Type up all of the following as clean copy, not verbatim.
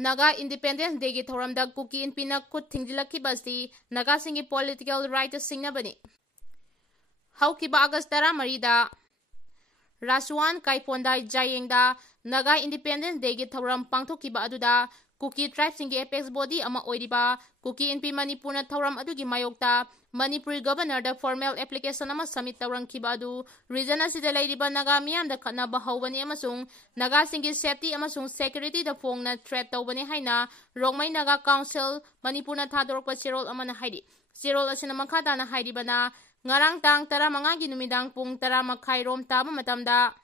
Naga Independence Day ki thoramda Kuki in pina khut thingdilakhiba asi Naga singi political right singnabani. Haukiba August 13 da Rasuan Kaipondai Jayengda Naga Independence Day ki thoram pangthokiba aduda Kuki tribe singi apex body ama oiriba Kuki in pi Manipur na thoram adugi mayokta Manipur governor da formal application ama submit tawrangkiba adu region asida leiriba Naga miyam da khatnaba hawbani amasung Naga singi safety amasung security da phongna threat tawbani haina Rongmai Naga Council Manipur na thadorokpa chirol amana haidi chirol asina makhata na hairibana ngarang tang 15 gi numidang pung 10 rom taba matamda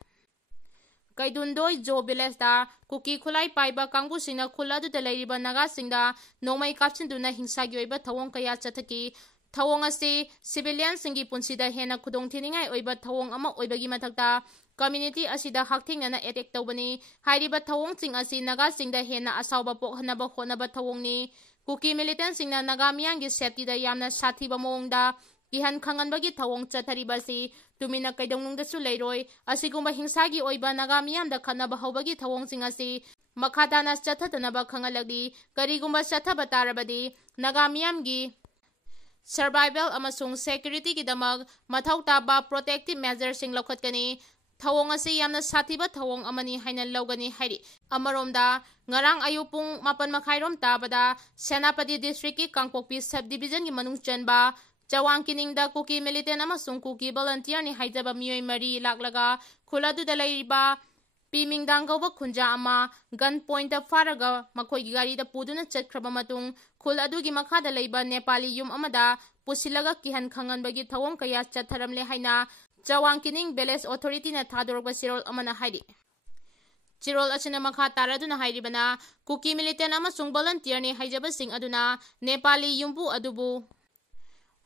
Kaidundoi Jo Village da Kuki khulai paiba kangbu sina khula du da leiriba Naga singda nomai kapchinduna hingsa gi oiba thawong kaya chathaki thawong ase civilian singi punsida hena khudong thiningai oiba thawong ama oibagi mathakta community asida hakthingna attack tawbani hairiba thawong sing asi Naga singda hena asawba pokhanaba honaba thawong ni Kuki militant singna Naga miyangi safety da yamna sathiba mongda Ihan khanganbagi thawong chathariba si tumina kaidongnungda su leiroi asigumba hingsagi oiba Naga miyamda khanaba hawbagi thawong sing asi makhadana chathatanaba khangalagi karigumba chathaba tarabadi Naga miyamgi survival amasung security ki damag mathau taba protective measures sing lokhatkani thawong asi yamna sathiba thawong amani haina logani hairi amaromda ngarang ayupung 4:30 rom tabada Senapati district ki Kangpokpi subdivision ki manung chanba Chawang kiningda Kuki militant amasung Kuki volunteer ni haijaba miyoi mari laklaga khuladu da leiriba pimingdang gawba khunja ama gun point da faraga makhoi gi gari da puduna chatkraba matung khuladu gi makhada leiba Nepali yum amada pusilaga kihan khanganbagi thawong kaya chatharamle haina Chawang kining village authority na thadorba sirol amana hairi Chirol asina makha taraduna hairibana Kuki militant amasung volunteer ni haijaba sing aduna Nepali yumbu adubu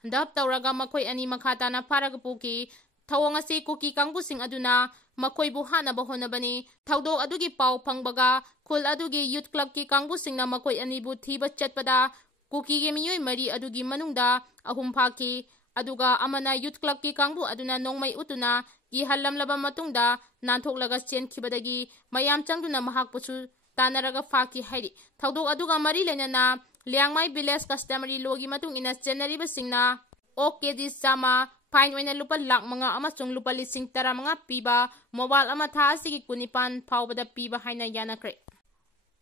Dap tawraga makhoi ani makhata na faraga puki thawong asi Kuki kangbu sing aduna makhoi bu hanaba honabani thawdo adugi pau phangbaga khul adugi youth club ki kangbu singna makhoi ani bu thiba chatpada Kuki ge miyoi mari adugi manungda ahum phaki aduga amana youth club ki kangbu aduna nongmai utuna gi hallamlaba matungda nanthok chenkibadagi mayam changduna mahak pusu tanaraga phaki hairi thawdo aduga mari lenana Liangmai village customary logi matung ina January singna OKD sama fine oina lupa lakh manga amasung lupa lising 10 piba mobile ama tha asigi kunipan phawbada piba haina yanakre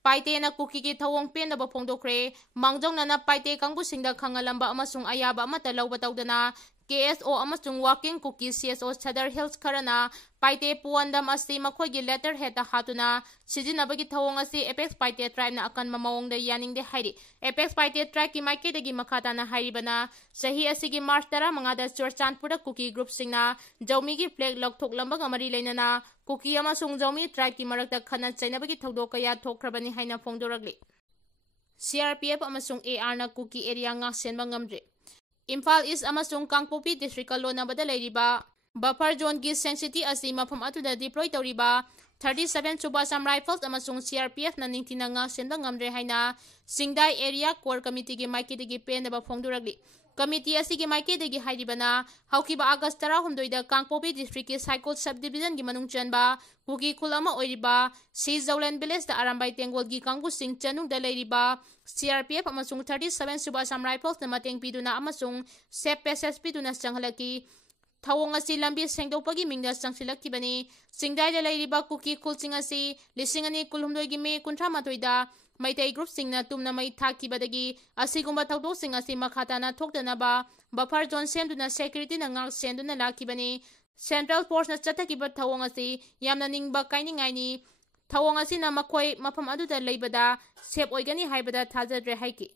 Paite na Kuki ki thawong pen ba phongdokre mangjong na Paite kangbu singda khangalamba amasung ayaba ama talawba tawdana KSO amasung walking Kuki CSO Chadar Hills karana Paite puandam asi makhoi gi letter heta hatuna sijinabagi thawong asi Apex Paite tribe na akan mamawongda yaningde hairi Apex Paite tribe ki maike degi makhata na hairibana sahi asigi March 10 da Churchandpura Kuki group singna Jaumi gi flag lokthok lamba ngamari leinana Kuki amasung Jaumi tribe ki marakta khana chainabagi thawdo kaya thokrabani haina phongdoragli CRPF amasung AR na Kuki area ngak senba ngmdre Imphal East amasung Kangpokpi district alona bada leiriba buffer zone gi sensitivity asi mafam atuda deploy tawriba 37 Subasam Rifles amasung CRPF na ningtina nga senba ngamdre haina Singdai area core committee gi maike degi pendaba phongduragli committee asi gi maike degi hairibana haukiba August 13 da Kangpokpi district ki cycle subdivision gi manung chanba Kuki khulama oiriba Si Zaulan village da Arambai Tengol gi kangbu sing chanung da leiriba CRPF amasung 37 Subasam Rifles na mateng piduna amasung safe passage piduna changhalaki thawong asi lambi sengdopagi mingda changsilakibani Singdai da leiriba Kuki khulsing asi lisingani kulhumdoi gi me kunthra matoida Maitai group singna tumna mai thakibadagi asigumba thawdo sing asi makhatana thokdanaba buffer zone senduna security na ngak senduna lakibani Central Force na chatakiba thawong asi yamna ningba kainingaini thawong asi na makhoi mafam aduda leibada sep oigani haibada thajadre haiki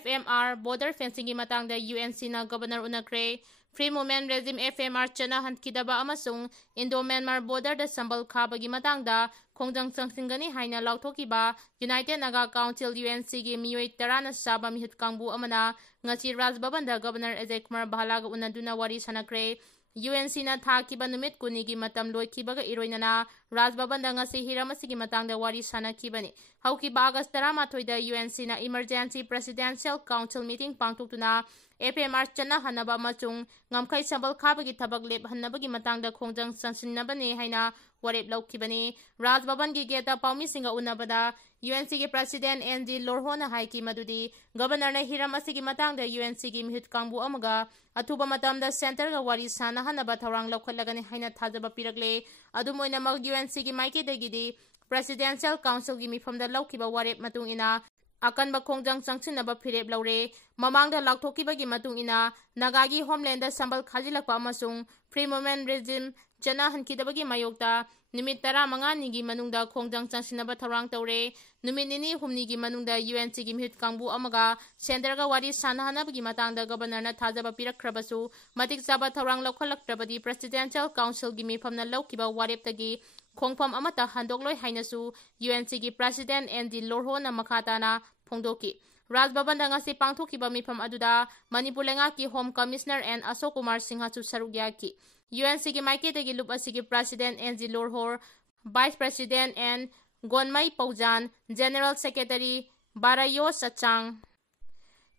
FMR border fencing gi matangda UNC na governor unakre free movement regime FMR chana hankidaba amasung Indo Myanmar border da sambal khabagi matangda khongjang changsingani haina lauthokiba United Naga Council UNC gi miyoi 10 na saba mihut kangbu amana ngachi Raj Bhavan da governor Ajay Kumar Bhalaga unaduna wari sanakre UNC na thakiba numit kunigi matam loikibaga iroinana Raj Bhavan da ngasi hiramasigi matangda wari sanakibani haukiba August 13 da UNC na emergency presidential council meeting pangtuktuna FMR chanahanaba amachung ngamkhai sambal khabagi thabak lephanabagi matangda khongjang sansinnabani haina warep laukibani. Raj Bhavan gi geta paumi singa unabada UNC gi President ND Lorhona haiki madudi Governor na hiram asigi matangda UNC gi mihut kangbu amaga athuba matamda center ga wari sanahanaba thawrang laukhatlagani haina thajaba pirakle. Adumoina mag UNC gi maike dagidi Presidential Council gi mifamda laukiba warep matung ina akanba khongjang changsinaba phirep laure. Mamangda laktokibagi matung ina Nagagi homeland da sambal khajilakpa amasung free movement regime chana hankidabagi mayokta numit 15 nigi manungda khongjang changsinaba tharang taure. Numit nini humni gi manungda UNC gi mihut kangbu amaga center ga wari sanahanabagi matangda governor na thajaba pirakkhrabasu matik chaba tharang laukhalaktrabadi Presidential Council gi mifamna laukiba wareptagi khongpham amata handokloi hainasu UNC gi President ND Lorhona makhatana phongdoki. Raj Bhavan da ngasi pangthokiba mifam aduda Manipur lenga ki Home Commissioner and Ashok Kumar Singha chu sarugya ki. UNC gi maike tegi lup asigi President ND Lorhor, Vice President and Gonmai Paujan, General Secretary Barayo Sachang,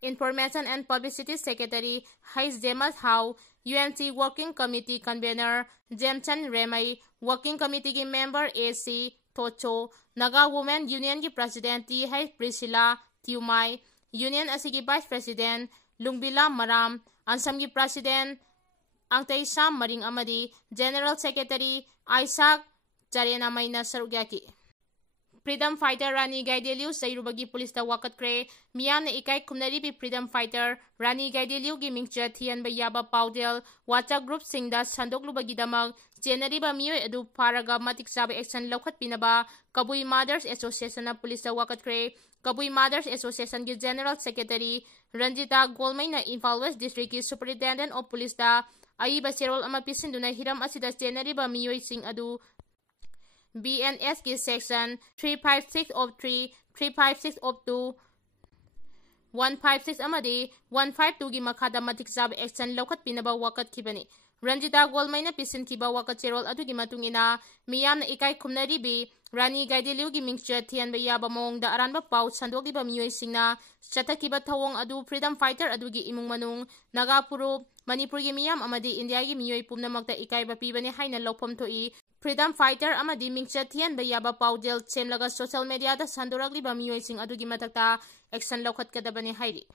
Information and Publicity Secretary Hais Jemas Hau, UNC Working Committee Convener Jemchan Remai, Working Committee ki Member AC Tocho, Naga Women Union ki President T. Hai Priscilla Tiumai, Union asigi Vice President Lungbila Maram, Ansam ki President Angtay Sam Maring Amadi, General Secretary Isaac Charena Maina Sarugyaki. Freedom Fighter Rani Gaideliu Sairubagi Police da Wakatkre, Mian Ikai Kumnaribi Freedom Fighter Rani Gaideliu gi Mingcha Thian Bayaba Paudel, WhatsApp Group Singda Sandoklubagi Damag, Jeneriba Mio Edu Paraga Matik Sabe Action Lokat Pinaba, Kabui Mothers Association of Police da Wakatkre, Kabui Mothers Association gi General Secretary Ranjita Golmaina Imphal West District ki Superintendent of Police da Aiba Serol ama pisinduna hiram asida Jeneriba Mio Sing Adu BNS ki section 356 of 3, 356 of 2, 156 amadi 152 gi makhada matik sab action lokat pinaba wakat kibani. Ranjita Golmaina pisin kiba wakat cherol adugi matungina miyam na ikai khumnari bi Rani Gaideliu gi mingcha thian bayaba mong da aranba pau sandogi ba miyoi singna chatakiba thawong adu Freedom Fighter adugi imung manung Naga Puru Manipur gi miyam amadi India gi miyoi pumnamakta ikai ba pibani haina lokpham thoi. Freedom Fighter amadi mingcha thian bayaba paudel chemlaga social media da sandoragli ba miyoi sing adugi matakta action lokhat kadabani hairi.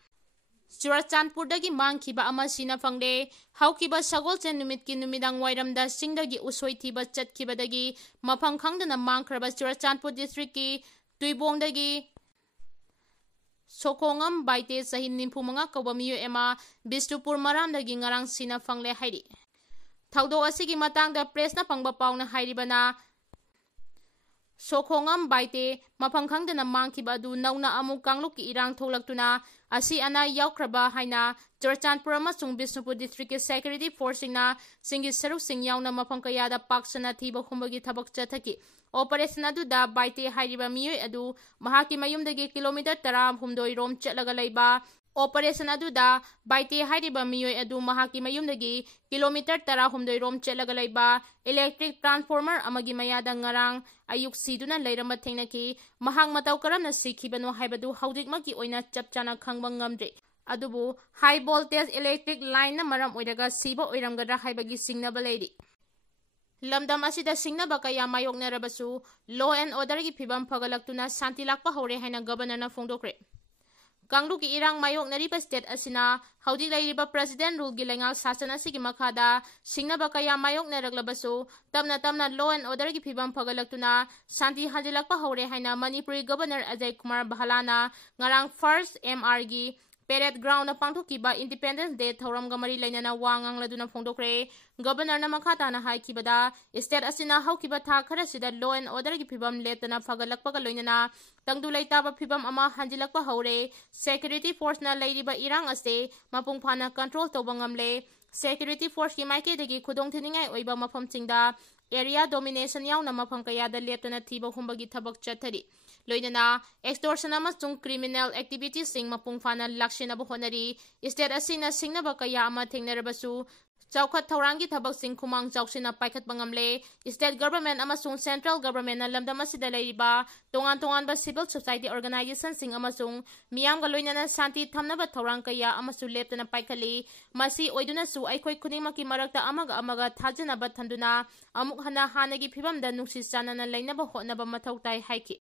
Churachandpur dagi mangkiba ama Sina phangle haukiba sagol chen numit ki numidang wairamda singdagi usoi thiba chatkiba dagi mafang khangdana mangkhraba Churachandpur district ki Tuibong dagi Sokongam Paite sahin nimpumanga kauba miyo ema Bisnupur maram dagi ngarang Sina phangle hairi. Thaudo asigi matangda press na pangba pauna hairibana Sokongam Paite mafang khangdana mangkiba adu nauna amuk kangluk ki irang tholaktuna asi ana yaukraba haina Churachandpur amasung Bisnupur district ki security force na singi saruk sing yauna mafang kayada paksana thiba humbagi thabak chathaki. Operation adu da Paite hairiba miyoi adu mahaki mayumdagi kilometer 10 rom chatlaga laiba. Operation adu da Paite hairiba miyoi adu mahaki mayumdagi kilometer 10 rom chatlaga laiba electric transformer amagi mayada ngarang ayuk siduna leiramba thengnaki. Mahang matau karamna sikhibano haibadu haudikmaki oina chapchana khangba ngmdre. Adubu high voltage electric line na maram oiraga siba oiramgadra haibagi singnaba leiri. Lamdam asida singnaba kaya mayoknarabasu law and order gi phibam phagalaktuna santi lakpa hore haina governor na phongdokre. Kanglu ki irang mayoknariba state asina haudik lairiba president rule gi lengal sasan asigi makhada singnaba kaya mayoknaraglabasu tamna law and order gi phibam phagalaktuna santi hajilakpa hore haina Manipuri Governor Ajay Kumar Bahalana ngarang first MR gi Parade ground na pangthokiba Independence Day thoram gamari lainana wangang laduna phongdokre. Governor na makhata na haikibada state asina haukiba tha khara sida law and order gi phibam letana phagalakpa loinana tangdulai taba phibam ama hanjilakpa hore. Security force na lairiba irang ase mapung phana control toba ngamle. Security force ki maike degi khudong thiningai oiba mafam chingda area domination yauna mafam kayada letana thiba humbagi thabak chathari. Loinana extortion amasung criminal activities sing mapung phana lakshina bu honari state asina singnaba kaya ama thengnarabasu Chaukat Taurangi Tabak Kumang Chauksina Paikat Bangamle, State Government Amasung Central Government and Lamdamasi Laiba, Tongan ba Civil Society Organization Sing Amasung, Miam Galoina Santi Tamnaba Taurankaya Amasu Left and Paikali, Masi Oiduna Su Aikoi Kunimaki Marakta Amaga Tajana Batanduna, Amukhana Hanagi Pibam da Nuxisana and Lainaba Hotnaba Matautai Haiki.